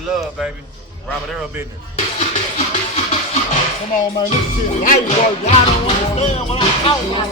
with love, baby. Robert Earl business. Come on, man, this shit light work. Y'all don't understand what I'm talking about,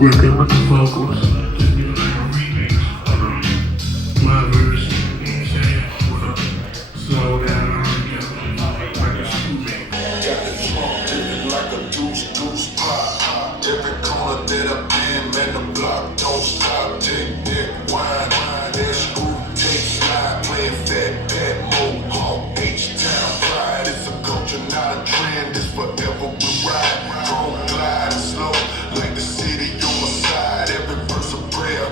Working with the vocals. My verse, you know what I'm saying? Slow down, like a schoolmate. Got the trunk tipping like a deuce pop. Every corner that I've been, man, the block don't stop. Take that wine, that screw, take slide, playing fat, bad mohawk, H-Town pride. It's a culture, not a trend, it's forever we ride. Chrome glide slow, like the city on my side. Every verse a prayer,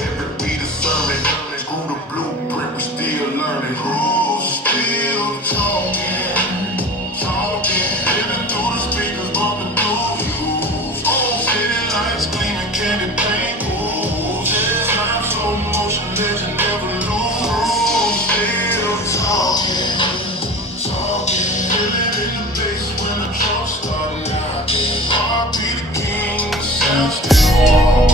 every beat a sermon. Screw the blueprint, we still learning. Who's still talking? Living through the speakers, bumping through views. City lights gleaming, candy paint pools. Time, slow motion, legend never lose. Still talking. Living in the place when the truck started knocking. I'll be the king, the sound still on.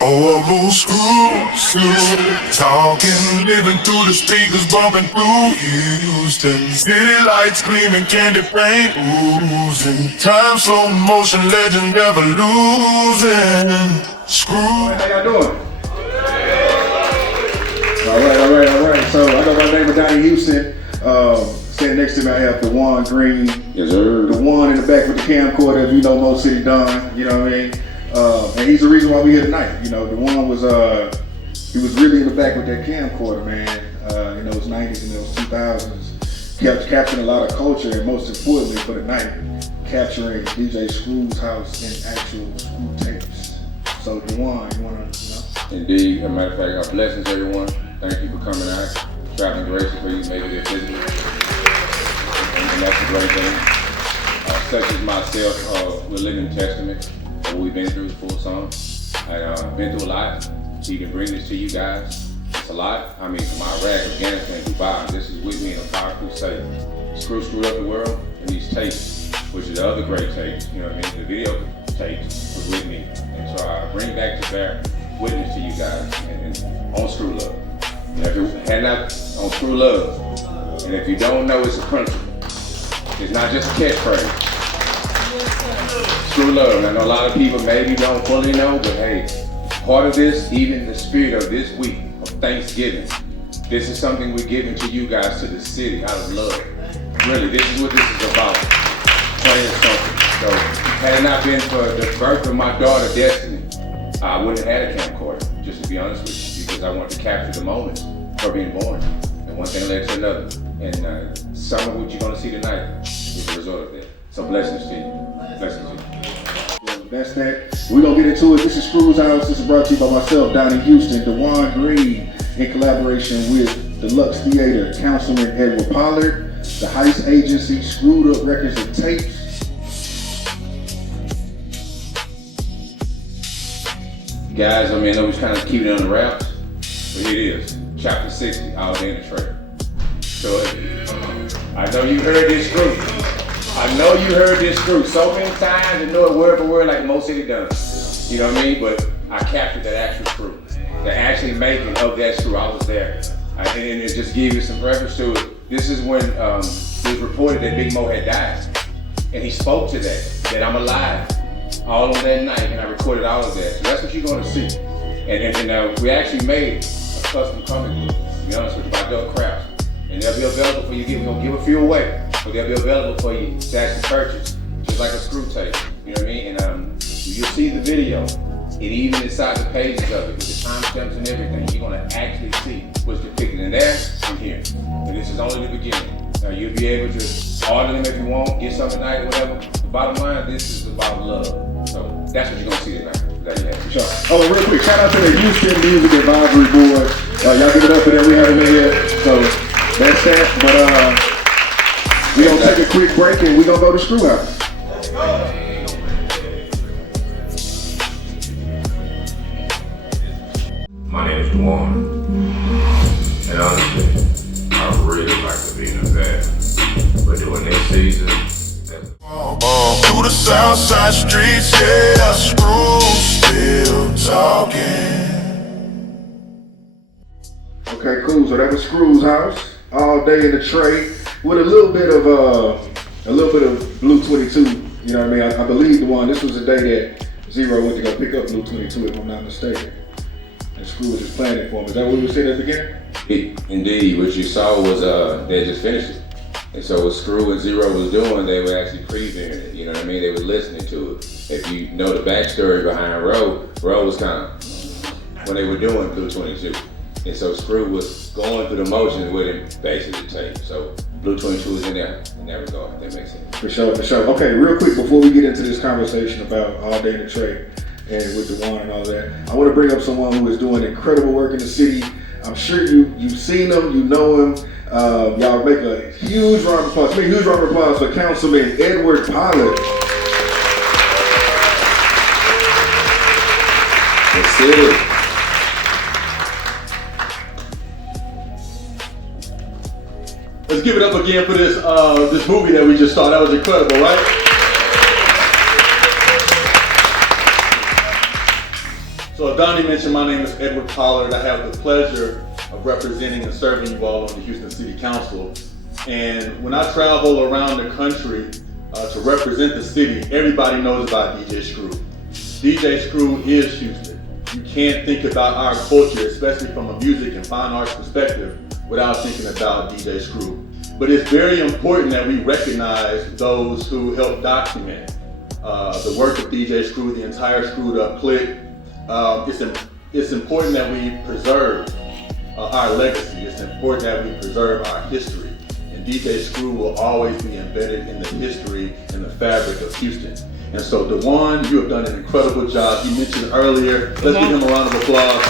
Almost talking, living through the speakers, bumping through Houston. City lights gleaming, candy paint oozing. Time, slow motion, legend never losing. Screw. How y'all doing? All right. So I go by the name of Donnie Houston. Standing next to me, I have the Juan Green. Yes, sir. The one in the back with the camcorder, if you know Mo City Don, you know what I mean? And he's the reason why we're here tonight. You know, the one was, he was really in the back with that camcorder, man. In those 90s and those 2000s. Capturing a lot of culture, and most importantly for the night, capturing DJ Screw's house in actual Screw tapes. So, Dewan, you wanna, Indeed. As a matter of fact, blessings everyone. Thank you for coming out. Traveling gracious for you, maybe they're visiting. And that's a great thing. Such as myself, we're living testament of what we've been through, full song. I've been through a lot to even bring this to you guys. It's a lot. I mean, from Iraq, Afghanistan, Dubai, this is with me in a power crusade. Screwed up the world, and these tapes, which are the other great tapes, you know what I mean? The video tapes was with me. And so I bring back to bear witness to you guys and on Screw Love. And if it had not on Screw Love, and if you don't know, it's a principle. It's not just a catchphrase. Screw Love. And I know a lot of people maybe don't fully know, but hey, part of this, even the spirit of this week of Thanksgiving, this is something we're giving to you guys, to the city, out of love. Really, this is what this is about. Playing something. So, had it not been for the birth of my daughter, Destiny, I wouldn't have had a camcorder, just to be honest with you, because I wanted to capture the moment for being born. And one thing led to another. And some of what you're gonna see tonight is the result of that. So blessings to you. Blessings to you. That's that. We're gonna get into it. This is Screw's House. This is brought to you by myself, Donnie Houston, Dewan Green, in collaboration with Deluxe Theater, Councilman Edward Pollard, the Heist Agency, Screwed Up Records and Tapes. Guys, I mean, I was kind of keeping it on the wraps, but here it is, chapter 60, All Day in the Trey. So, I know you heard this screw. So many times, you know it word for word like Mo City done. You know what I mean? But I captured that actual screw. The actual making of that screw, I was there. And it just gave you some reference to it. This is when it was reported that Big Mo had died. And he spoke to that I'm alive. all on that night, and I recorded all of that. So that's what you're gonna see. And we actually made a custom comic book, to be honest with you, by Doug Krause. And they'll be available for you. We're gonna give a few away, but they'll be available for you to actually purchase, just like a screw tape. You know what I mean? And you'll see the video, and even inside the pages of it, with the timestamps and everything, you're gonna actually see what's depicted in there and here. And this is only the beginning. Now you'll be able to order them if you want, get something tonight or whatever. The bottom line, this is about love. So that's what you're gonna see tonight. That you have. Sure. Oh, real quick, shout out to the Houston Music Advisory Board. Y'all give it up for them. We haven't been here. So that's that. But we're gonna take a quick break and we're gonna go to Screw House. My name is Juwan, and honestly, I really like to be in the band. But doing this season, through the south side streets, yeah, Screw still talking. Okay, cool. So that was Screw's house all day in the Trey with a little bit of Blue 22. You know what I mean? I believe the one. This was the day that Zero went to go pick up Blue 22, if I'm not mistaken. And Screw was just playing it for him. Is that what we said at the beginning? Indeed, what you saw was they just finished it. And so what Screw and Zero was doing, they were actually previewing it, you know what I mean? They were listening to it. If you know the backstory behind Roe was kind of, when they were doing Blue 22. And so Screw was going through the motions with him, basically tape. So Blue 22 was in there in that regard, if that makes sense. For sure, for sure. Okay, real quick, before we get into this conversation about All Day in the Trey and with the one and all that, I want to bring up someone who is doing incredible work in the city. I'm sure you've seen him, you know him. Y'all make a huge round of applause. Make a huge round of applause for Councilman Edward Pollard. That's it. Let's give it up again for this this movie that we just saw. That was incredible, right? So as Donnie mentioned, my name is Edward Pollard. I have the pleasure of representing and serving you all on the Houston City Council. And when I travel around the country to represent the city, everybody knows about DJ Screw. DJ Screw is Houston. You can't think about our culture, especially from a music and fine arts perspective, without thinking about DJ Screw. But it's very important that we recognize those who help document the work of DJ Screw, the entire Screwed Up clique. It's important that we preserve our legacy. It's important that we preserve our history. And DJ Screw will always be embedded in the history and the fabric of Houston. And so DeJuan, you have done an incredible job. You mentioned earlier, let's give him a round of applause.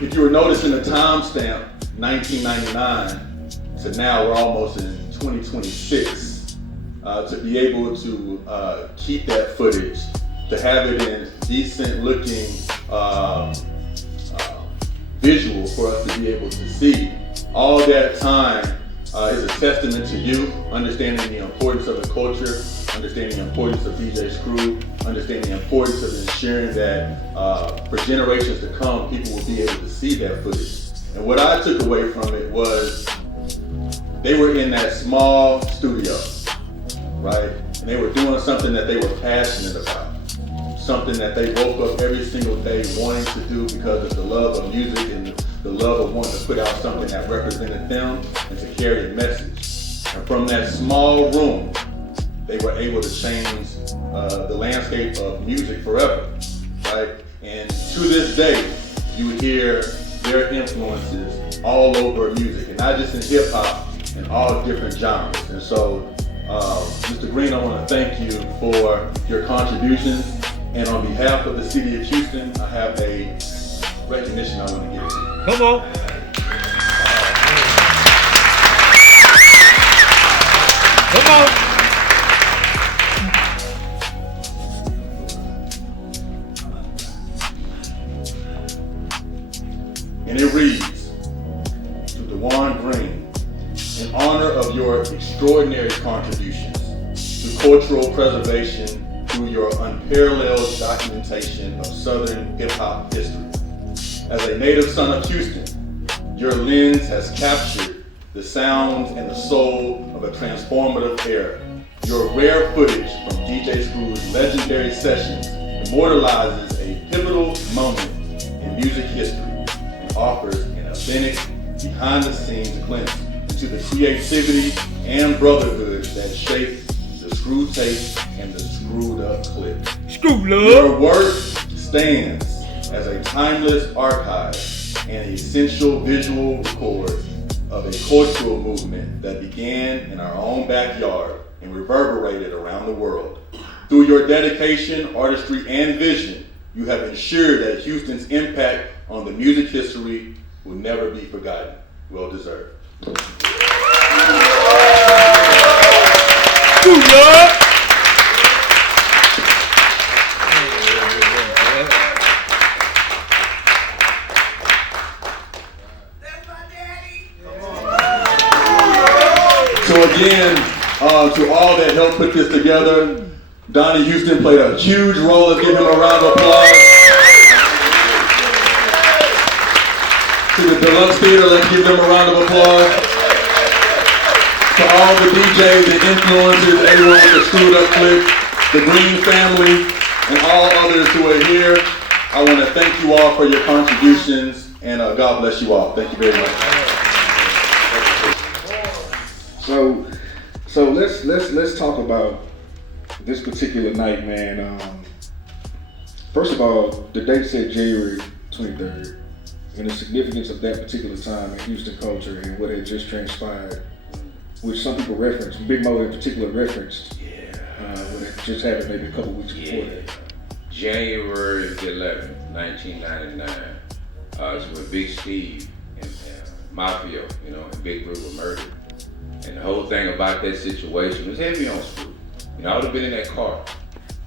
If you were noticing the timestamp, 1999 to now, we're almost in 2026. To be able to keep that footage, to have it in decent looking visual for us to be able to see, all that time is a testament to you, understanding the importance of the culture, understanding the importance of DJ Screw, understanding the importance of ensuring that for generations to come, people will be able to see that footage. And what I took away from it was they were in that small studio, right? And they were doing something that they were passionate about, something that they woke up every single day wanting to do because of the love of music and the love of wanting to put out something that represented them and to carry a message. And from that small room, they were able to change the landscape of music forever, right? And to this day, you hear their influences all over music, and not just in hip hop, in all different genres. And so, Mr. Green, I want to thank you for your contributions. And on behalf of the city of Houston, I have a recognition I want to give to you. Come on. Come on. And it reads, to DeJuan Green, in honor of your extraordinary contributions to cultural preservation through your unparalleled documentation of Southern hip-hop history. As a native son of Houston, your lens has captured the the sounds and the soul of a transformative era. Your rare footage from DJ Screw's legendary sessions immortalizes a pivotal moment in music history and offers an authentic, behind-the-scenes glimpse into the creativity and brotherhood that shaped the Screw tape and the Screwed Up clip. Your work stands as a timeless archive and an essential visual record of a cultural movement that began in our own backyard and reverberated around the world. Through your dedication, artistry, and vision, you have ensured that Houston's impact on the music history will never be forgotten. Well deserved. So again, to all that helped put this together, Donnie Houston played a huge role. Let's give him a round of applause. To the Deluxe Theater, let's give them a round of applause. To all the DJs and influencers, everyone with the Screwed Up clip, the Green family, and all others who are here, I want to thank you all for your contributions, and God bless you all. Thank you very much. So let's talk about this particular night, man. First of all, the date said January 23rd, and the significance of that particular time in Houston culture and what had just transpired, which some people referenced, Big Mo in particular referenced, what had just happened maybe a couple weeks before that. January 11th, 1999, is when Big Steve and Mafia, and Big Brew were murdered. And the whole thing about that situation was heavy on Screw. I would have been in that car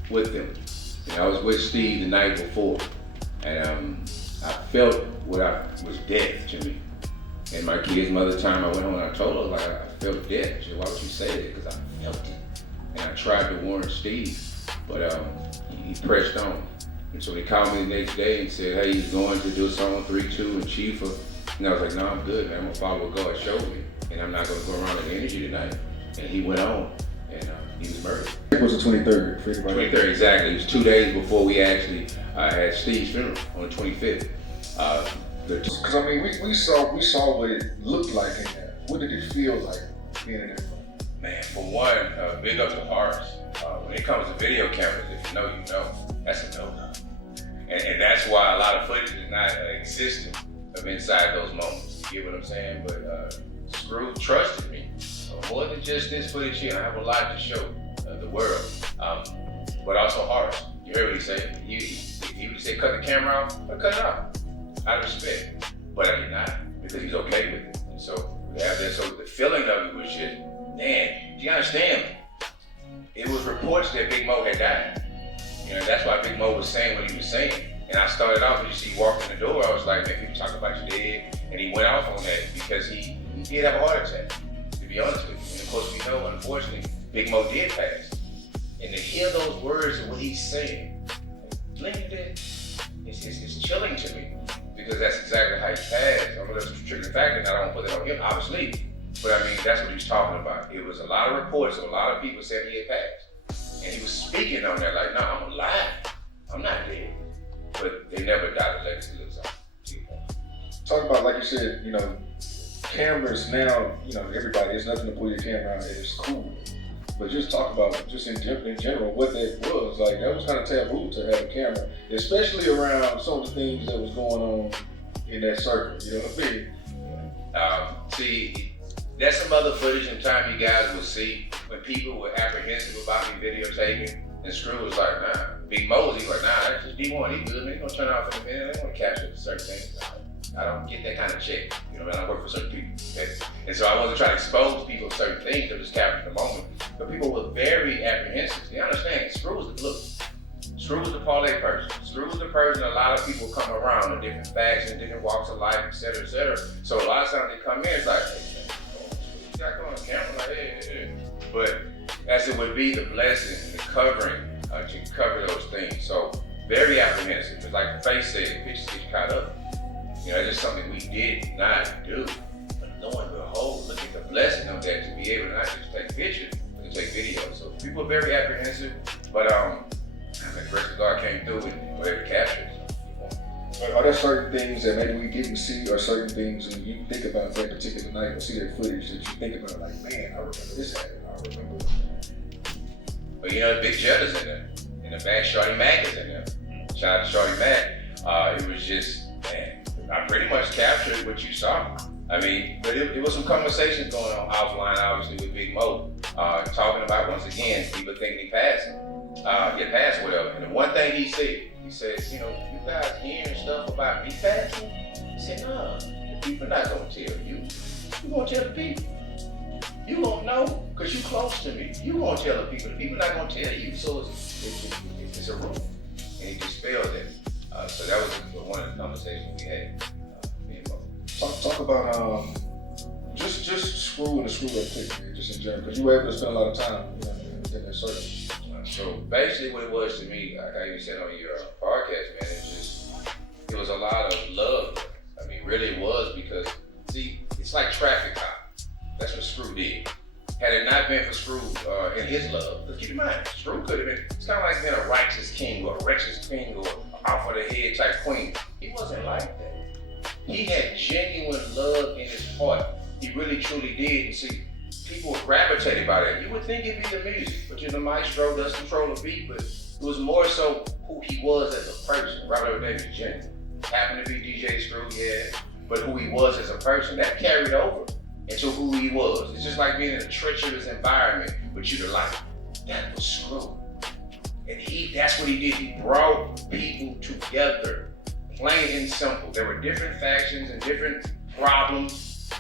with them. I was with Steve the night before, and I felt what was death to me. And my kid's mother time I went home and I told her, I felt death. She said, why would you say that? Because I felt it. And I tried to warn Steve, but he pressed on. And so they called me the next day and said, hey, he's going to do a song 3-2 and Chifa. And I was like, no, I'm good, man. I'm gonna follow what God showed me. And I'm not gonna go around with energy tonight. And he went on, and he was murdered. It was the 23rd, for everybody. 23rd, exactly. It was 2 days before we actually had Steve's funeral on the 25th. Because I mean, we saw what it looked like in there. What did it feel like being in there? Man, for one, big up to Horace. When it comes to video cameras, if you know, you know. That's a no-no. And that's why a lot of footage is not existent of inside those moments. You get what I'm saying? But Screw trusted me. More than just this footage here, I have a lot to show the world. But also Horace. You heard what he said. He would say, cut the camera out, I'd cut it out. Out of respect. But I did not, because he's okay with it. And so we have that. So the feeling of it was just, man, do you understand? It was reports that Big Mo had died. That's why Big Mo was saying what he was saying. And I started off, you see, he walked in the door, I was like, man, people talk about you dead. And he went off on that because he did have a heart attack, to be honest with you. And of course, we know, unfortunately, Big Mo did pass. And to hear those words and what he's saying, it's chilling to me, because that's exactly how he passed. I know that's a triggering factor, and I don't put it on him, obviously. But I mean, that's what he was talking about. It was a lot of reports, so a lot of people said he had passed. And he was speaking on that like, no, I'm alive. I'm not dead. But they never died. The legacy lives on. Talk about, like you said, cameras now, everybody, there's nothing to pull your camera out, it's cool. But just talk about, just in general, what that was. Like, that was kind of taboo to have a camera, especially around some of the things that was going on in that circle, you know what I mean? See, that's some other footage in time you guys will see when people were apprehensive about me videotaping, and Screw was like, nah. Big Mo, he was like, nah, that's just D1, he good, man, he gonna turn off in a minute, they wanna capture certain things. I don't get that kind of check, and I work for certain people. Okay? And so I wasn't trying to expose people to certain things, I just captured the moment. But people were very apprehensive. They understand, Screw was the look. Screw was the parlay person. Screw was the person a lot of people come around in different factions, different walks of life, et cetera, et cetera. So a lot of times they come in, it's like, hey, man, you got going on camera, like, hey. But as it would be the blessing and the covering to cover those things. So very apprehensive. It's like the face said, pictures get caught up. It's just something we did not do. But lo and behold, look at the blessing of that to be able to not just take pictures, but to take videos. So people are very apprehensive, but the grace of God came through and whatever captured. Are there certain things that maybe we didn't see, or certain things when you think about that particular night or see that footage that you think about, like, man, I remember this happened, I remember. But you know, the big Jet is in there, and the bad Shorty Mac is in there. Shout out to Shorty Mac. It was just, man, I pretty much captured what you saw. I mean, but it was some conversations going on offline, obviously, with Big Mo, talking about, once again, people thinking he passed. He passed whatever. And the one thing he says, you know, you guys hearing stuff about me passing? He said, nah, the people not gonna tell you. You gonna tell the people. You gonna know, because you close to me. You gonna tell the people not gonna tell you. So it's a rule. And he dispelled it. So that was one of the conversations we had. Talk about just Screw and the Screw activity, man, just in general, because you were able to spend a lot of time, you know, in that circle. So basically what it was to me, like I even said on your podcast, man, it was a lot of love. I mean, really it was, because, see, it's like traffic cop. That's what Screw did. Had it not been for Screw and his love, because keep in mind, Screw could have been, it's kind of like being a righteous king or a righteous queen or off of the head type queen. He wasn't like that. He had genuine love in his heart. He really truly did. And see, people gravitated by that. You would think it'd be the music, but the maestro does control the beat, but it was more so who he was as a person. Robert Davis Jr. happened to be DJ Screw, yeah, but who he was as a person, that carried over into who he was. It's just like being in a treacherous environment, but you the light. That was Screw. And that's what he did. He brought people together. Plain and simple. There were different factions and different problems,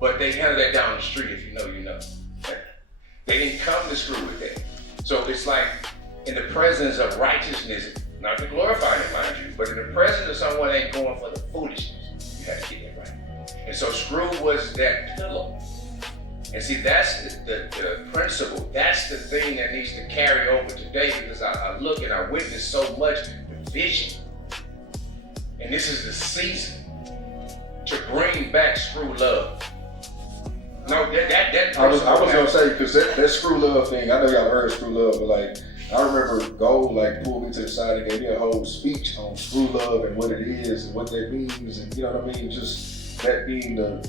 but they handled that down the street. If you know, you know. They didn't come to Screw with that. So it's like in the presence of righteousness, not to glorify it, mind you, but in the presence of someone that ain't going for the foolishness, you have to get that right. And so Screw was that pillow. And see, that's the principle. That's the thing that needs to carry over today, because I look and I witness so much division. And this is the season to bring back Screw love. No, that I was gonna say, because that Screw love thing, I know y'all heard Screw love, but like, I remember Gold like pulled me to the side and gave me a whole speech on Screw love and what it is and what that means, and you know what I mean, just that being the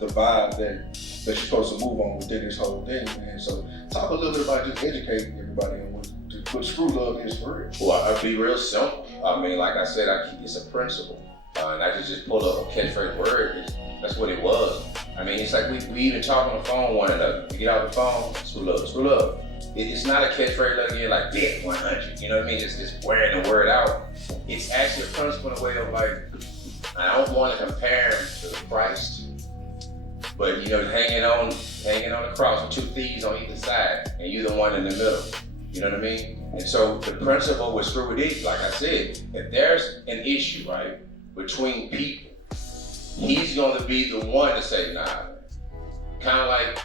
vibe that you're supposed to move on within this whole thing, man. So talk a little bit about just educating everybody on what Screw love is for real. Well, I'll be real simple. I mean, like I said, it's a principle. And I just pull up a catchphrase word. That's what it was. I mean, it's like we even talk on the phone one another. We get out the phone, Screw love, Screw love. It's not a catchphrase like you're like, yeah, 100. You know what I mean? It's just wearing the word out. It's actually a principle in a way of like, I don't want to compare him to Christ, but you know, hanging on the cross with two thieves on either side, and you're the one in the middle. You know what I mean? And so the principle with Screw it, like I said, if there's an issue, right, between people, he's gonna be the one to say, nah, kind of like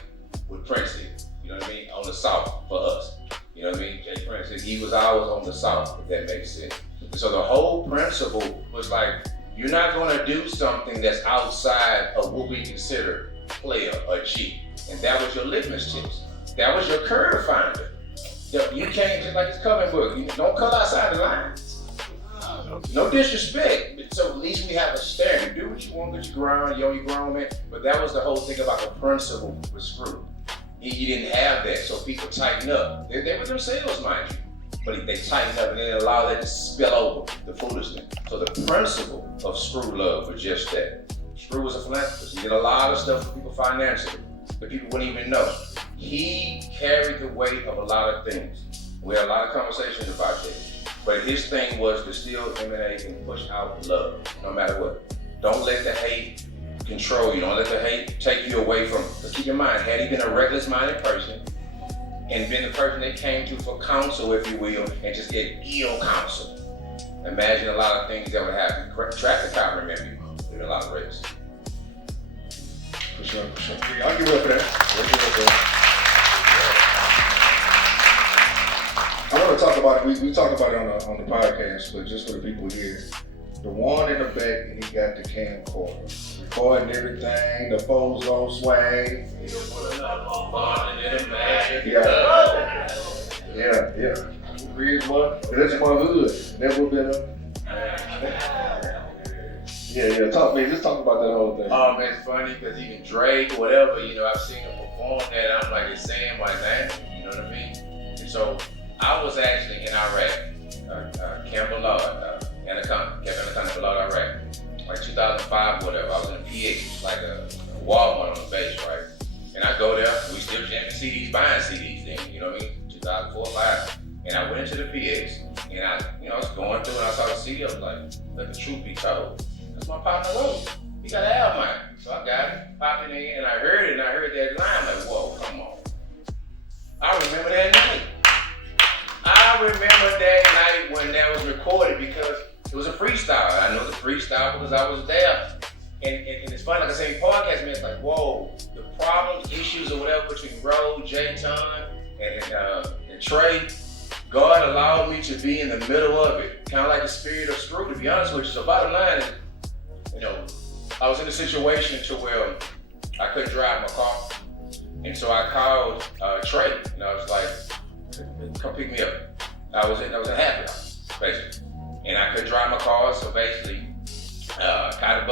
what Prince did, you know what I mean, on the South for us. You know what I mean? Jay Prince said he was always on the South, if that makes sense. And so the whole principle was like, you're not gonna do something that's outside of what we consider player or G. And that was your litmus test. That was your curve finder. You can't, just like this comic book, you don't cut outside the lines. No disrespect, so at least we have a standard. Do what you want, get your ground, your grown man. But that was the whole thing about the principle with Screw. He didn't have that, so people tighten up. They were themselves, mind you. But they tighten up and they allow that to spill over the foolishness. So the principle of Screw love was just that. Screw was a philanthropist. He did a lot of stuff for people financially, but people wouldn't even know. He carried the weight of a lot of things. We had a lot of conversations about that. But his thing was to still emanate and push out love, no matter what. Don't let the hate control you. Don't let the hate take you away from, because keep in mind, had he been a reckless-minded person and been the person they came to for counsel, if you will, and just get ill counsel, imagine a lot of things that would happen. Traffic cop, remember you, did a lot of rapes. For sure. Yeah, I'll give it up for that. I want to talk about it. We talked about it on the podcast, but just for the people here, the one in the back, and he got the camcorder. Recording everything, the phone's on swag. Yeah. Real boy. That's my hood. Never been up. Yeah. Just talk about that whole thing. Man, it's funny because even Trey, whatever, you know, I've seen him perform that. I'm like, it's saying my name. You know what I mean? And so I was actually in Iraq, Camp Balad, Camp Balad, Iraq, like 2005, whatever. I was in a PH, like a Walmart on the base, right? And I go there, we still jamming CDs, buying CDs then, you know what I mean? 2004, 5. And I went into the PX, and I was going through and I saw the CD, I was like, let the truth be told. That's my partner Rose. He got an album out. So I got it, popped it in, and I heard it, and I heard that line, I'm like, whoa, come on. I remember that night. I remember that night when that was recorded because it was a freestyle. I know the freestyle because I was there. And it's funny, like I say, podcast, man, it's like, whoa, the problems, issues, or whatever between Rose, J-Ton, and Trey, God allowed me to be in the middle of it. Kind of like the spirit of Screw, to be honest with you. So bottom line is, you know, I was in a situation to where I couldn't drive my car. And so I called Trey, and I was like, come pick me up. I was in a happy house, basically. And I couldn't drive my car, so basically, got the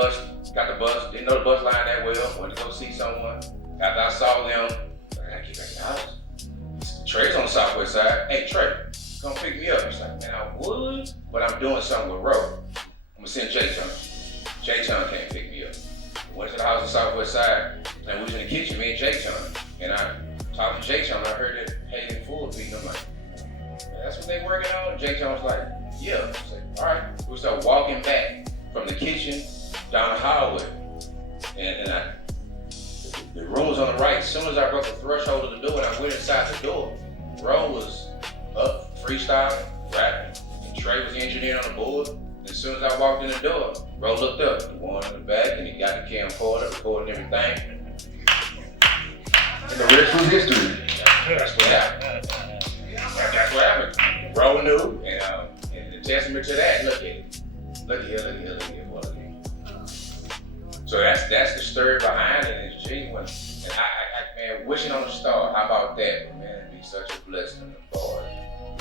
bus, didn't know the bus line that well, wanted to go see someone. After I saw them, I gotta get back in the house. Trey's on the southwest side. Hey, Trey, come pick me up. He's like, man, I would, but I'm doing something with Ro. I'm gonna send J-Ton. J-Ton can't pick me up. Went to the house on the southwest side, and we was in the kitchen, me and J-Ton. And I talked to J-Ton, and I heard that Paid in Full beat, and I'm like, that's what they working on? J-Ton was like, yeah. I was like, all right. We started walking back from the kitchen down the hallway. And the room was on the right. As soon as I broke the threshold of the door and I went inside the door, Ro was up, freestyle, rapping. And Trey was engineering on the board. And as soon as I walked in the door, Ro looked up, the one in the back, and he got the camcorder, recording everything. And the rest was history. That's what happened. That's what happened. Ro knew, and the testament to that, look here, boy, look here. So that's the story behind it, and it's genuine. And I man, wishing on a star, how about that? Man, it'd be such a blessing to Lord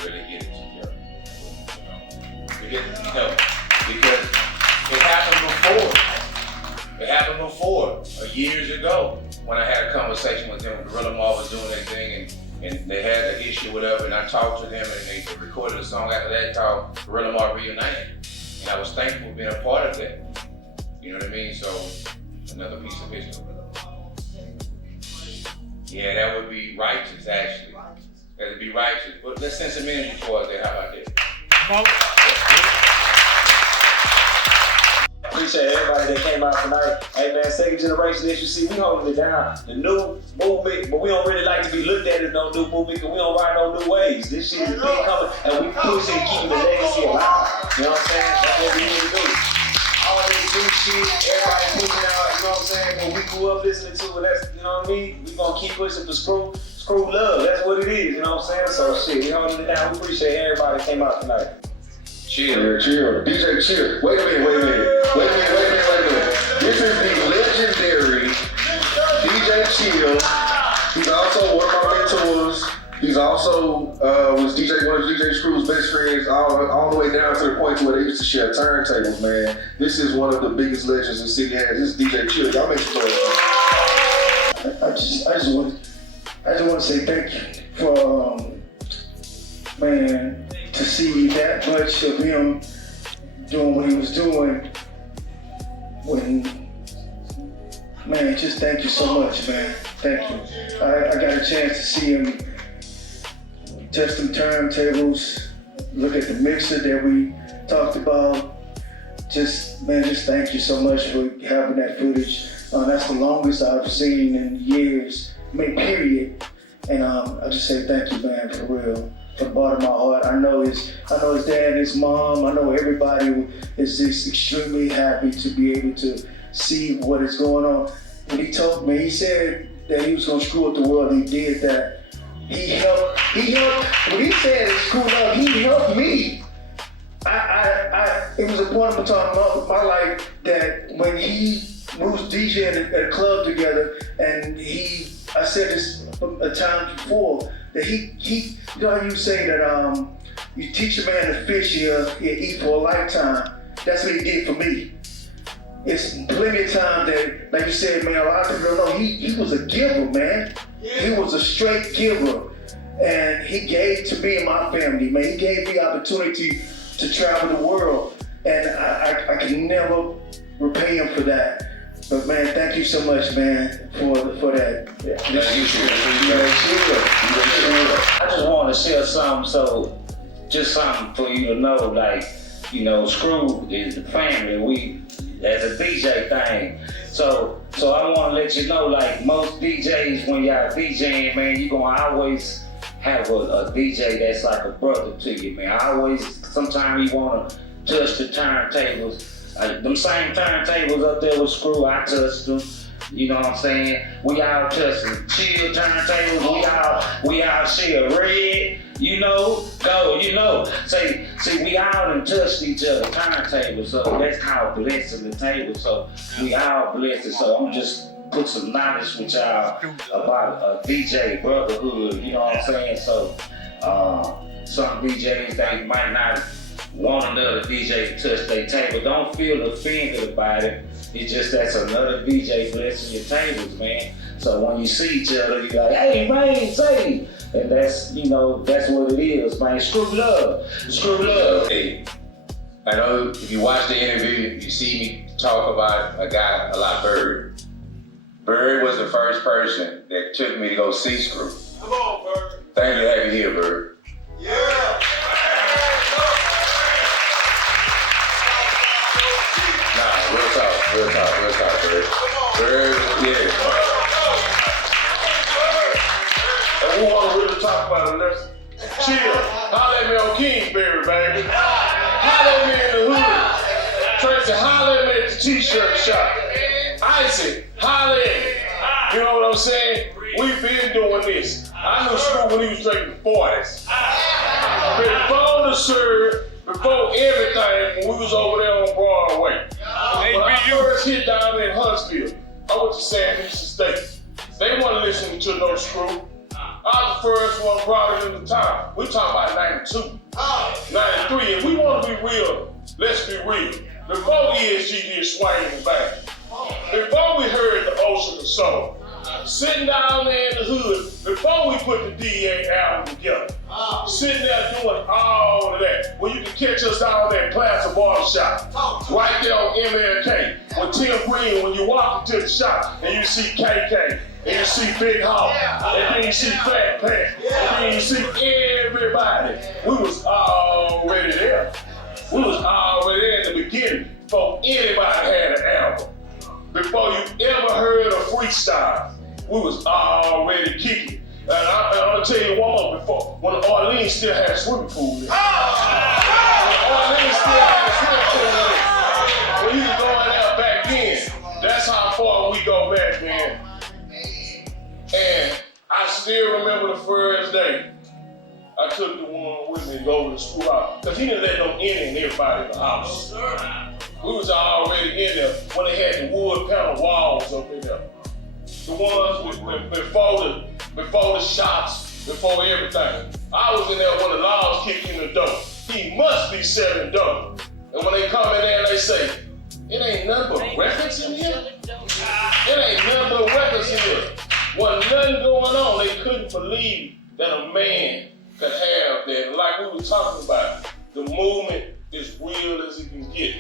really get it together. Because it happened before, years ago, when I had a conversation with them, Gorilla Mall was doing their thing, and they had an issue, whatever, and I talked to them, and they recorded a song after that called Gorilla Mall Reunited. And I was thankful for being a part of that. You know what I mean? So, another piece of history. Yeah, that would be righteous, actually. That would be righteous. But let's send some energy towards that. How about that? Appreciate everybody that came out tonight. Hey man, second generation HUC, we holding it down. The new movement, but we don't really like to be looked at as no new movement because we don't ride no new waves. This shit is big coming and we pushing and keeping the legacy alive. You know what I'm saying? That's what we need to do. All this new shit, everybody pushing out, you know what I'm saying? What we grew up listening to, and that's, you know what I mean? We gonna keep pushing for screw love. That's what it is, you know what I'm saying? So shit, we holding it down. We appreciate everybody that came out tonight. Chill. DJ Chill. Wait a minute. This is the legendary DJ Chill. He's also one of my mentors. He's also was one of DJ Screw's best friends all the way down to the point where they used to share turntables, man. This is one of the biggest legends the city has. This is DJ Chill. Y'all make some noise. I just want to say thank you for man, to see that much of him doing what he was doing. Man, just thank you so much, man. Thank you. I got a chance to see him test them turntables, look at the mixer that we talked about. Just thank you so much for having that footage. That's the longest I've seen in years, period. And I just say thank you, man, for real. From the bottom of my heart. I know his dad and his mom, I know everybody is just extremely happy to be able to see what is going on. When he told me, he said that he was gonna screw up the world, he did that. He helped, when he said screw up, he helped me. it was a point in time in my life that when we was DJing at a club together, and I said this a time before, that he you know how you say that you teach a man to fish, he'll eat for a lifetime. That's what he did for me. It's plenty of time that, like you said, man, a lot of people don't know, he was a giver, man. He was a straight giver. And he gave to me and my family, man. He gave me opportunity to travel the world. And I can never repay him for that. But man, thank you so much, man, for that. Yeah. I just want to share something, just something for you to know, like, you know, Screw is the family. We, as a DJ thing. So I want to let you know, like most DJs, when y'all DJing, man, you gonna always have a DJ that's like a brother to you, man. Sometimes you want to touch the turntables. Them same turntables up there with Screw, I touched them. You know what I'm saying? We all touching chill turntables. We all share red. You know, go. You know. See, we all done touched each other turntables. So that's called blessing the table. So we all blessed. So I'm just put some knowledge with y'all about DJ brotherhood. You know what I'm saying? So some DJs, they might not want another DJ to touch their table. Don't feel offended about it. It's just that's another DJ blessing your tables, man. So when you see each other, you're like, hey, man, say. And that's, you know, that's what it is, man. Screw love. Hey, I know if you watch the interview, you see me talk about a guy a lot, Bird. Bird was the first person that took me to go see Screw. Come on, Bird. Thank you for having me here, Bird. Yeah. Real talk, Bird. Bird, yeah. And we want to really talk about it. Let's chill. Holla at me on Kingsbury, baby. Holla at me in the hood. Tracy, holla at me at the t-shirt shop. Icy, holla at me. You know what I'm saying? We've been doing this. I knew Screw when he was drinking 40s. Before the serve, before everything, when we was over there on Broadway. When I first hit down in Huntsville, I went to San Francisco State. They wasn't listening to no Screw. I was the first one brought it into town. We talking about 92, 93, and we want to be real. Let's be real. Before ESG did swinging back, before we heard the Ocean of Soul, sitting down there in the hood, before we put the DA album together, sitting there doing all of that, where you can catch us down there at Plaza Barbershop, right there on MLK, with Tim Green, when you walk into the shop and you see KK, and you see Big Hawk, and then you see Fat Pat, and then you see everybody. We was already there. We was already there in the beginning, before anybody had an album. Before you ever heard a freestyle, we was already kicking. And I'm gonna tell you one more, before, when Orleans still had a swimming pool in it. Orleans still had a swimming pool in it. When you was going out back then, that's how far we go back, man. And I still remember the first day I took the one with me to go to the school house, because he didn't let them in and everybody in the house. We was already in there when they had the wood panel walls up in there. The ones before the shots, before everything. I was in there when the laws kicked in the door. He must be selling dope. And when they come in there and they say, it ain't nothing but records in here? It ain't nothing but records in here. Wasn't nothing going on. They couldn't believe that a man could have that. Like we were talking about, the movement is real as it can get.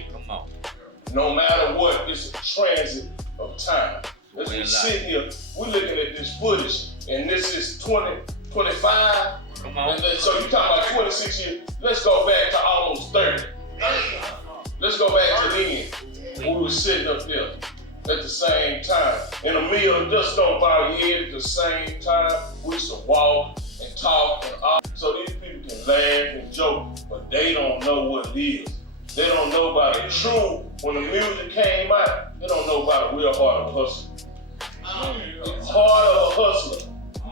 No matter what, it's a transit of time. As we sit here, we're looking at this footage, and this is 2025. And then, so you talking about 26 years. Let's go back to almost 30. Let's go back to then, when we were sitting up there at the same time. And a meal of dust on our head at the same time. We used to walk and talk and all. So these people can laugh and joke, but they don't know what it is. They don't know about the truth. When the music came out, they don't know about the real heart of a hustler. The heart of a hustler,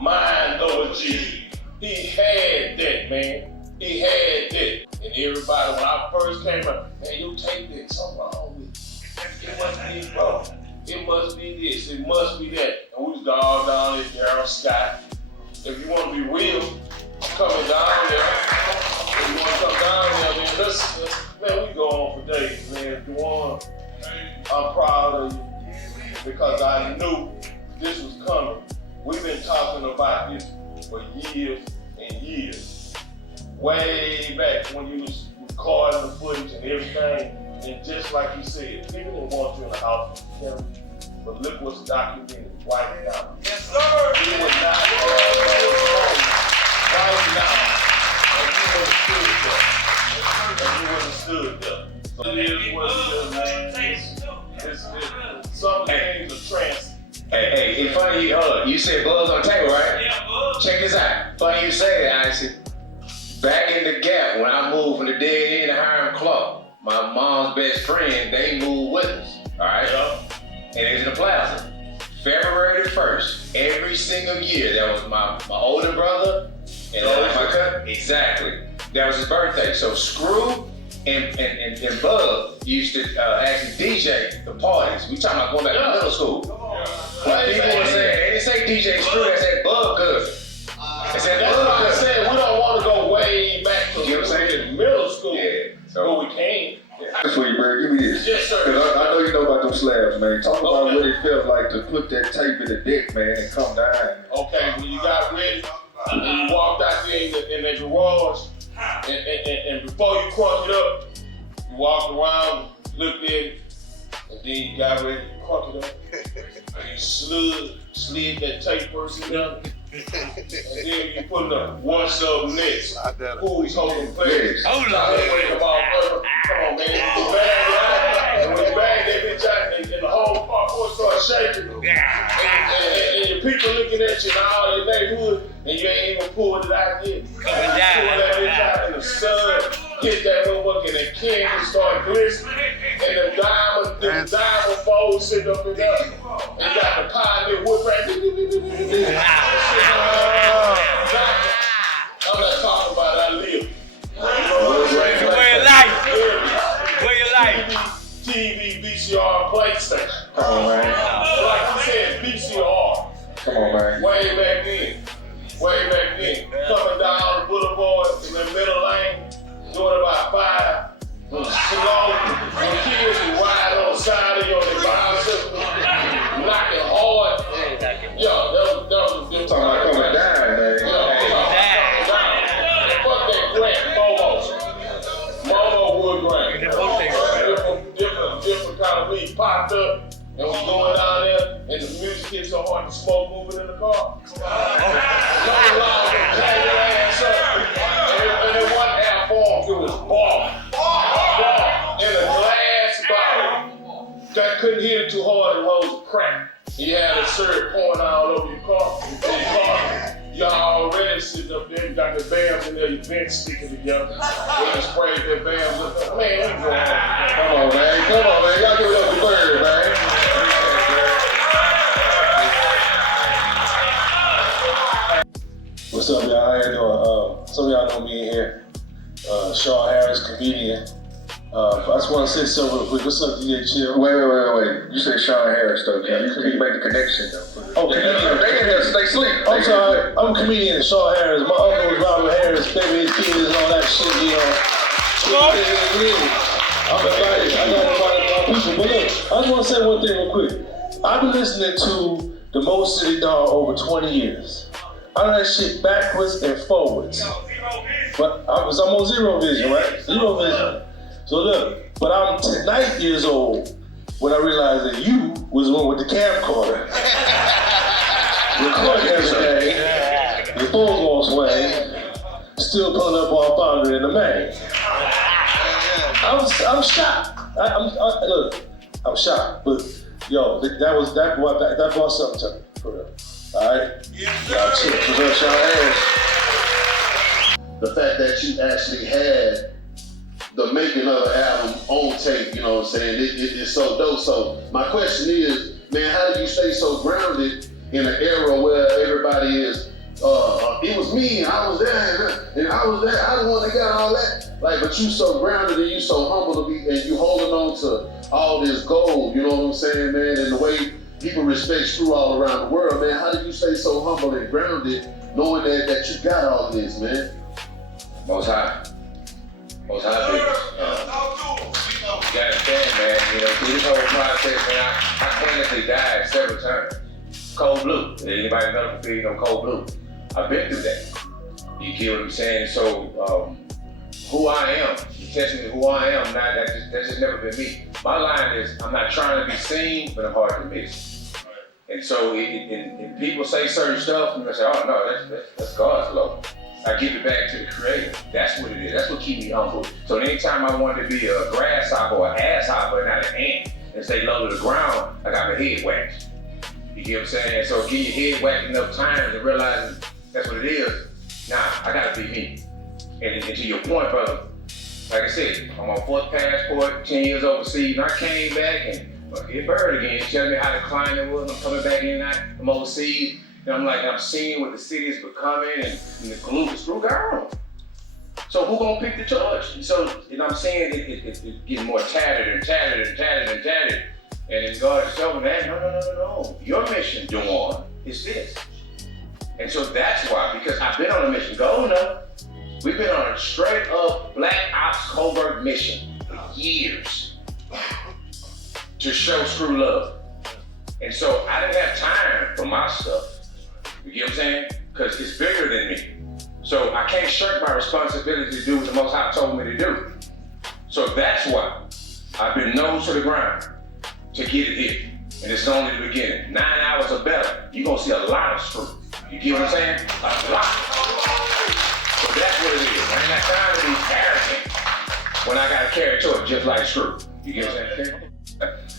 mind over G. He had that, man. He had that. And And everybody, when I first came up, man, you take that, something wrong with it. It must be bro. It must be this, it must be that. And we was all down there, Daryl Scott. If you want to be real, coming down there. If you want to come down there, man, man, we go on for days, man. Juwan, I'm proud of you because I knew this was coming. We've been talking about this for years and years. Way back when you was recording the footage and everything. And just like you said, people didn't want you in the house with the camera. But look what's documented right now. Yes, sir. You was not right now. And you would have stood there. So it is what it is, man. Some things are trans. Hey, funny, you said Buzz on the table, right? Yeah, Buzz. Check this out. Funny you say that, Icy. Back in the Gap, when I moved from the dead end to Hiram Clark, my mom's best friend, they moved with us, all right? Yeah. And it was in the plaza. February the 1st, every single year, that was my older brother and my cousin. Exactly. That was his birthday. So Screw and Bub used to actually DJ the parties. We talking about going back to middle school. But people were saying, they didn't say DJ Screw, they said Bub cousin. They said That's Bub why I cousin. said we don't want to go way back to You know what I'm saying? middle school. Yeah. So But we can. This for you, Bird. Give me this. Yes, sir. Cause I know you know about them slabs, man. Talk about what it felt like to put that tape in the deck, man, and come down. Okay, when you got ready, and you walked out there in the garage, and before you crunk it up, you walked around, looked at it, and then you got ready to crunk it up. And you slid that tape first in there, and then you put up what's up next. Who's holding players? Hold on. Come on, man. You bang it, and when you bang that bitch out, and the whole parkour starts shaking. And your people looking at you in all your neighborhood, and you ain't even pulled it out yet. Pull that bitch out in the sun, hit that motherfucker, and the candy start glistening, and the diamond fold sitting up in there, and got the pioneer wood right. I'm not talking about I live. Where your life? Where your life? TV, VCR, PlayStation. Come on, man. Like you said, VCR. Come on, man. Way back then. Coming down the boulevard in the middle lane, doing about 5. Slow. And kids would ride on the side of you on their bicycle, knocking hard. Yo, that was a good Talking about time. coming down, man. Fuck that Grant, Momo wood grain. Different kind of weed popped up, and we going down there, and the music hit so hard, the smoke moving in the car. Nothing wrong with tear your ass up. And it wasn't air form, it was bar. In a glass bottle that couldn't hit it too hard, it was a crack. You had a syrup pouring all over your car. Y'all already sitting up there, you got the bams in there, your vents sticking together. When you sprayed that bams up, man, we go on. Come on, man. Y'all give it up to Bird, man. What's up, y'all? How you doing? Some of y'all know me in here. Shaw Harris, comedian. I just want to say something real quick. What's up, DJ Chill? Wait. You said Sean Harris, though. Can you make the connection, though? Oh, comedian. They in here, stay sleep. I'm sorry. I'm a comedian, Shaw Harris. My uncle was Robert Harris, baby, his kids and all that shit, you know. I'm invited. I got invited by people. But look, I just want to say one thing real quick. I've been listening to the Most City Dawn over 20 years. I know that shit backwards and forwards. But I'm on Zero Vision, right? Zero Vision. So look, but I'm 9 years old when I realized that you was the one with the camcorder. Recording everything, your phone going sway, still pulling up on Founder in the main. I'm shocked. Look, I'm shocked, but yo, that brought something to me, for real. All right? Y'all chill. What's up, Sean Harris? The fact that you actually had the making of the album on tape, you know what I'm saying? It's so dope. So my question is, man, how do you stay so grounded in an era where everybody is it was me and I was there and I was there. I the one that got all that. Like, but you so grounded and you so humble to be, and you holding on to all this gold. You know what I'm saying, man? And the way people respect Screw all around the world, man. How do you stay so humble and grounded, knowing that you got all of this, man? Most High, baby. You gotta understand, man. You know, through this whole process, man, I clinically died several times. Cold blue. Anybody medical field, you know, cold blue. I've been through that. You get what I'm saying? So, who I am, you test me who I am, that's just never been me. My line is, I'm not trying to be seen, but I'm hard to miss. And so, and people say certain stuff, and I say, oh no, that's God's law. I give it back to the Creator. That's what it is. That's what keeps me humble. So anytime I wanted to be a grasshopper or an asshopper, not an ant, and stay low to the ground, I got my head whacked. You get what I'm saying? So get your head whacked enough times and realizing that's what it is. Nah, I gotta be me. And to your point, brother, like I said, I'm on 4th passport, 10 years overseas, and I came back and get buried again. Tell me how the climate was. I'm coming back in, I'm overseas. And I'm seeing what the city is becoming, and the screw gone. So who gonna pick the torch? So, I'm saying it's getting more tattered and tattered and tattered and tattered. And then God is showing that, no. Your mission, Dewan, is this. And so that's why, because I've been on a mission. Go now. We've been on a straight up black ops covert mission for years to show Screw love. And so I didn't have time for my stuff. You get what I'm saying? Because it's bigger than me. So I can't shirk my responsibility to do what the Most High told me to do. So that's why I've been nose to the ground to get it here. And it's only the beginning. 9 hours or better, you're gonna see a lot of Screw. You get what I'm saying? A lot. So that's what it is. I ain't got time to be arrogant when I gotta carry to it just like Screw. You get what I'm saying?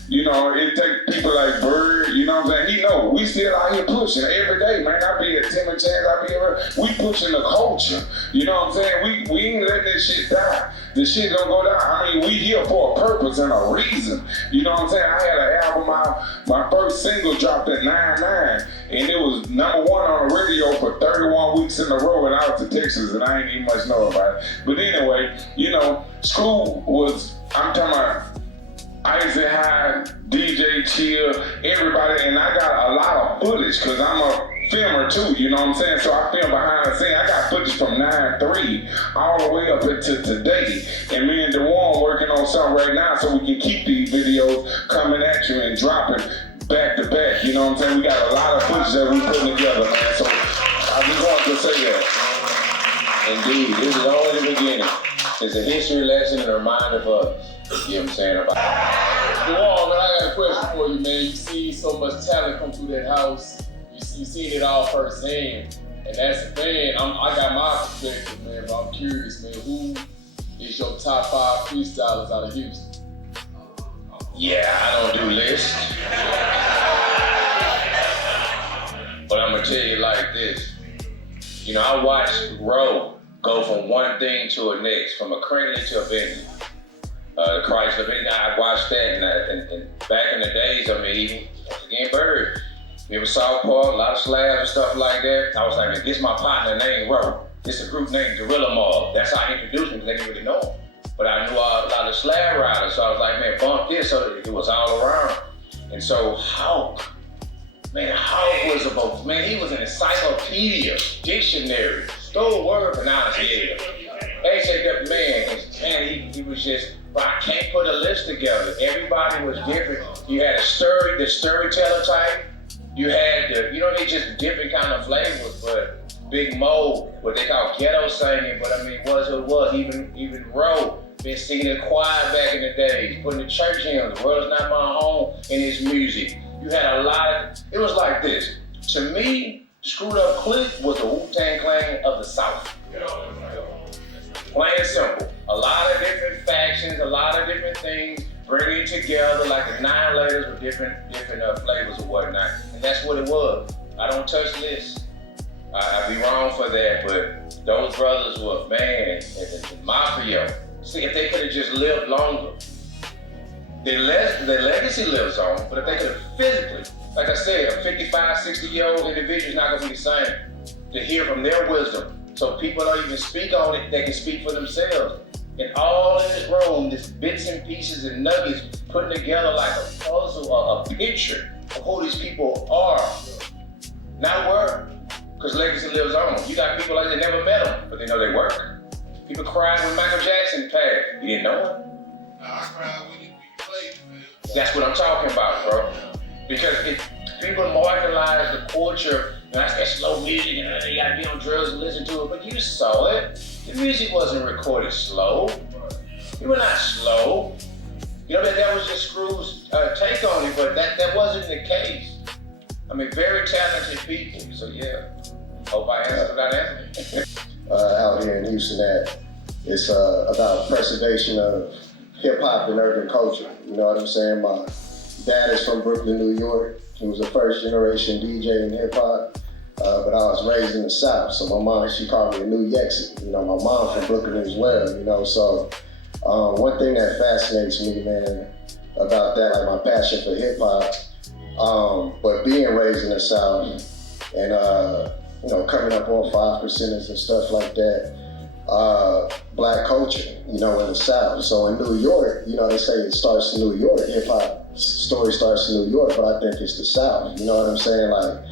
You know, it take people like Bird, you know what I'm saying? He know, we still out here pushing every day, man. I be at Tim and Chance, I be everywhere. We pushing the culture, you know what I'm saying? We ain't letting this shit die. This shit don't go down. I mean, we here for a purpose and a reason. You know what I'm saying? I had an album out, my first single dropped at 9/9, and it was #1 on the radio for 31 weeks in a row, and I was to Texas, and I ain't even much know about it. But anyway, you know, Screw was, I'm talking about Isaac High, DJ Chill, everybody, and I got a lot of footage because I'm a filmer too, you know what I'm saying? So I film behind the scenes. I got footage from 9/3 all the way up into today. And me and Dewan working on something right now so we can keep these videos coming at you and dropping back to back, you know what I'm saying? We got a lot of footage that we putting together, man. So I just wanted to say that. Indeed, this is only the beginning. It's a history lesson and a reminder for us. You know what I'm saying? About Dewan, man, I got a question for you, man. You see so much talent come through that house. You seen it all firsthand. And as a fan, I got my perspective, man, but I'm curious, man. Who is your top 5 freestylers out of Houston? Yeah, I don't do lists. But I'm gonna tell you like this. You know, I watched Roe go from one thing to the next, from a Crinkley to a Bentley. Chrysler Bentley, I watched that, and back in the days, I mean, even again, Bird. We were Southpaw, a lot of slabs and stuff like that. I was like, man, this my partner named Roe. This a group named Gorilla Mob. That's how I introduced him, because they didn't really know him. But I knew a lot of slab riders, so I was like, man, bump this, so it was all around. And so Hawk was about, man, he was an encyclopedia, dictionary, stole word pronunciator. They said that, man, he was just, but I can't put a list together. Everybody was different. You had the storyteller type. You had they just different kind of flavors, but Big Mo, what they call ghetto singing, but I mean, was who it was, even Roe, been singing in the choir back in the days, putting the church hymns, The World's Not My Home, in his music. You had a lot of, it was like this. To me, Screwed Up Click was the Wu-Tang Clan of the South. Plain and simple. A lot of different factions, a lot of different things, bringing it together like the 9 layers with different flavors or whatnot. And that's what it was. I don't touch lists. I'd be wrong for that, but those brothers were, man, and mafia. See, if they could have just lived longer. Their legacy lives on, but if they could have physically, like I said, a 55, 60-year-old individual is not gonna be the same. to hear from their wisdom. So people don't even speak on it, they can speak for themselves. And all in this room, this bits and pieces and nuggets putting together like a puzzle or a picture of who these people are. Not were, because legacy lives on. You got people like they never met them, but they know they work. People cried when Michael Jackson passed. You didn't know him? I cried when he played, man. That's what I'm talking about, bro. Because if people marginalize the culture, that's that slow music, and you gotta be on drugs and listen to it, but you saw it. The music wasn't recorded slow. You were not slow. You know, that was just Screw's take on it, but that wasn't the case. I mean, very talented people, so yeah. Hope I answered without answering. Out here in Houston, that it's about preservation of hip hop and urban culture. You know what I'm saying? My dad is from Brooklyn, New York. He was a first generation DJ in hip hop, but I was raised in the South. So my mom, she called me a New Yexi. You know, my mom from Brooklyn as well. You know, so one thing that fascinates me, man, about that, like my passion for hip hop, but being raised in the South and you know, coming up on 5%ers and stuff like that. Black culture, you know, in the South. So in New York, you know, they say it starts in New York. Hip hop story starts in New York, but I think it's the South. You know what I'm saying? Like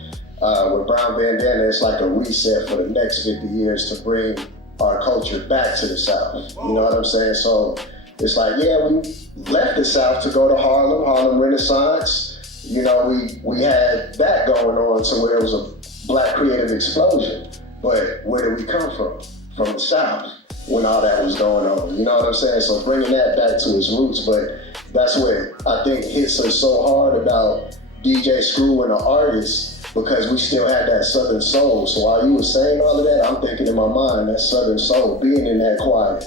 with Brown Bandana, it's like a reset for the next 50 years to bring our culture back to the South. You know what I'm saying? So it's like, yeah, we left the South to go to Harlem Renaissance. You know, we had that going on to where it was a Black creative explosion. But where did we come from? From the South, when all that was going on. You know what I'm saying? So bringing that back to its roots, but that's what I think hits us so hard about DJ Screw and the artists, because we still had that Southern soul. So while you were saying all of that, I'm thinking in my mind, that Southern soul, being in that choir,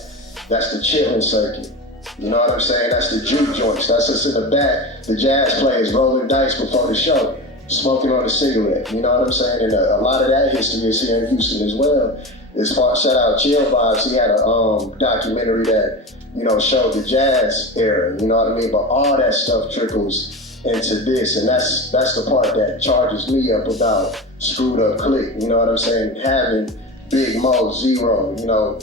that's the chilling circuit. You know what I'm saying? That's the juke joints. That's us in the back, the jazz players rolling dice before the show, smoking on a cigarette. You know what I'm saying? And a lot of that history is here in Houston as well. Shout out Chill Vibes. He had a documentary that, you know, showed the jazz era. You know what I mean? But all that stuff trickles into this, and that's the part that charges me up about Screwed Up Click. You know what I'm saying? Having Big Mo, Zero. You know,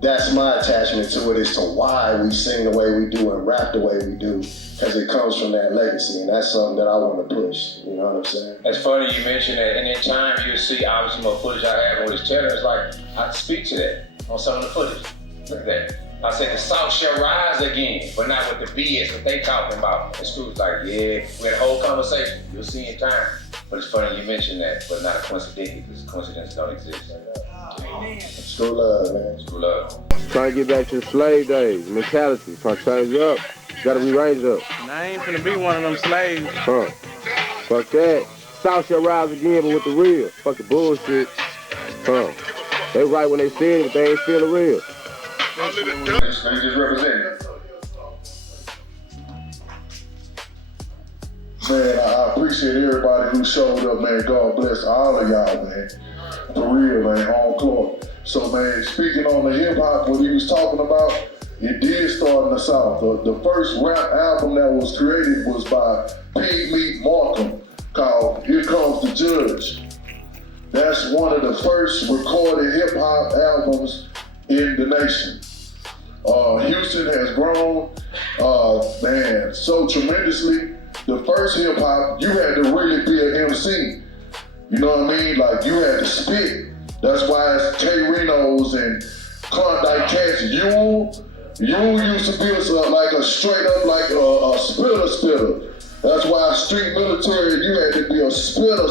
that's my attachment to it, as to why we sing the way we do and rap the way we do, because it comes from that legacy, and that's something that I want to push. You know what I'm saying? It's funny you mentioned that, and in time you'll see obviously more footage I have with his tenor. It's like, I speak to that on some of the footage. Look at that. I said the South shall rise again, but not with the BS that they talking about. And Screw's like, yeah, we had a whole conversation. You'll see in time. But it's funny you mentioned that, but not a coincidence, because coincidences don't exist. Screw love, man. Screw love. Trying to get back to the slave days, mentality, trying to change it up. Gotta rearrange it up. I ain't finna be one of them slaves. Huh. Fuck that. South shall rise again, but with the real. Fuck the bullshit. Huh. They right when they said it, but they ain't feeling real. They just represent it. Man, I appreciate everybody who showed up, man. God bless all of y'all, man. For real, man, on court. So, man, speaking on the hip hop, what he was talking about, it did start in the South. The first rap album that was created was by Pigmeat Markham, called Here Comes the Judge. That's one of the first recorded hip hop albums in the nation. Houston has grown, man, so tremendously. The first hip hop, you had to really be an MC. You know what I mean? Like, you had to spit. That's why it's K-Renos and Klondike Cats. You used to be like a straight up, like a spitter. That's why street military, you had to be a spitter.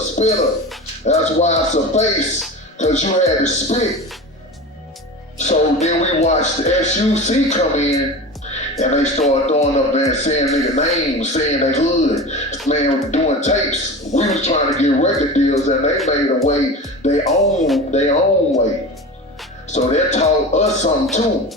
That's why it's a face, because you had to spit. So then we watched the SUC come in, and they started throwing up there and saying nigga names, saying they hood. Man, doing tapes. We was trying to get record deals, and they made a way, their own way. So that taught us something too.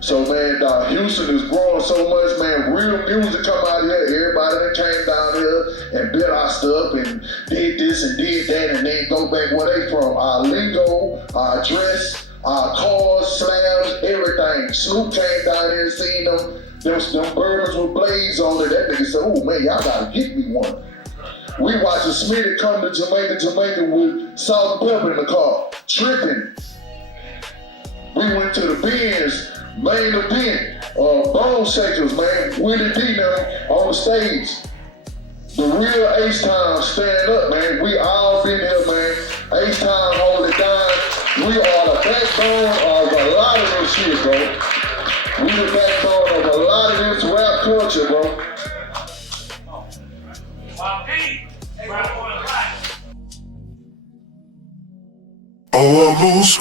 So man, Houston is growing so much, man. Real music come out here. Everybody that came down here and built our stuff and did this and did that, and then go back where they from. Our lingo, our dress, our cars, slabs, everything. Snoop came down here and seen them bourbons with blades on it. That nigga said, oh man, y'all gotta get me one. We watching Smitty come to Jamaica with salt and pepper in the car, tripping. We went to the Benz, main event, Bone Shakers, man, Willie D now on the stage. The real H-Time stand up, man. We all been here, man. H-Time hold it down. We are the backbone of a lot of this shit, bro. We the backbone of a lot of this rap culture, bro. Almost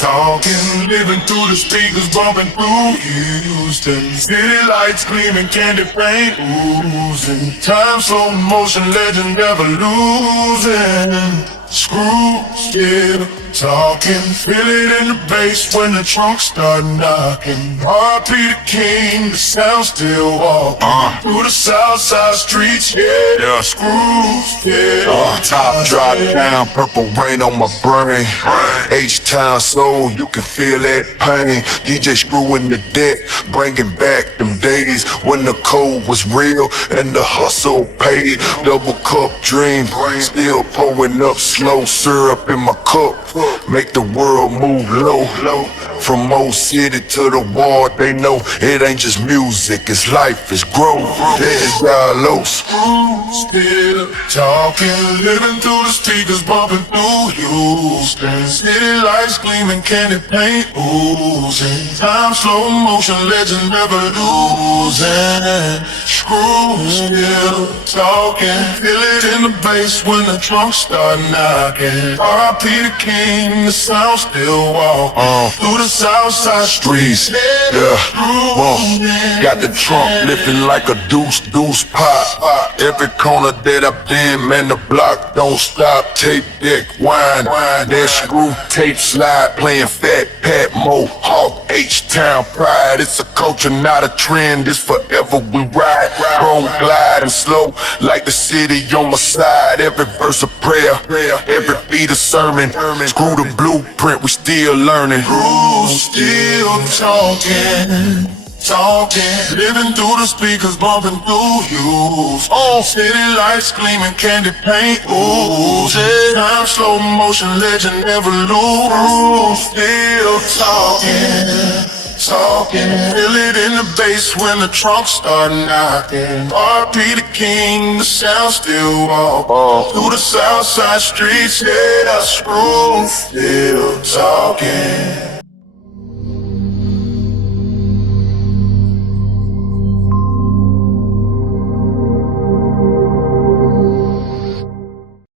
talking, living through the speakers, bumping through Houston. City lights gleaming, candy paint oozing. Time slow motion, legend never losing. Screws, yeah, talking. Feel it in the bass when the trunk start knocking. R.P. the king, the sound still walking. Through the south side streets, yeah, screws, yeah. Top drop down, purple rain on my brain. H-Town soul, you can feel that pain. DJ screwing the deck, bringing back them days when the cold was real and the hustle paid. Double cup dream, still pouring up slow syrup in my cup. Make the world move low. From old city to the wall, they know it ain't just music, it's life, it's growth. There's Carlos. Still talking, living through the speakers, bumping through Houston. City lights gleaming, candy paint oozing. Time slow motion, legend never losing. Screws still talking, feel it in the bass when the trunk start knocking. R.I.P. the king, the sound still walk through the south side streets. Got the trunk lifting like a deuce pop. Every corner that I've been, man, the block don't stop. Tape deck, wine, that screw tape slide, playing Fat Pat, Mohawk, H-Town pride. It's a culture, not a trend, it's forever we ride. Chrome gliding slow, like the city on my side. Every verse a prayer, every beat a sermon. Screw the blueprint, we still learning. Still talking, living through the speakers, bumping through Houston. City lights gleaming, candy paint oozing. Time slow motion, legend never lose. Still talking, feel it in the bass when the trunk start knocking. R.P. the king, the sound still walk through the south side streets. Yeah, screw, still talking.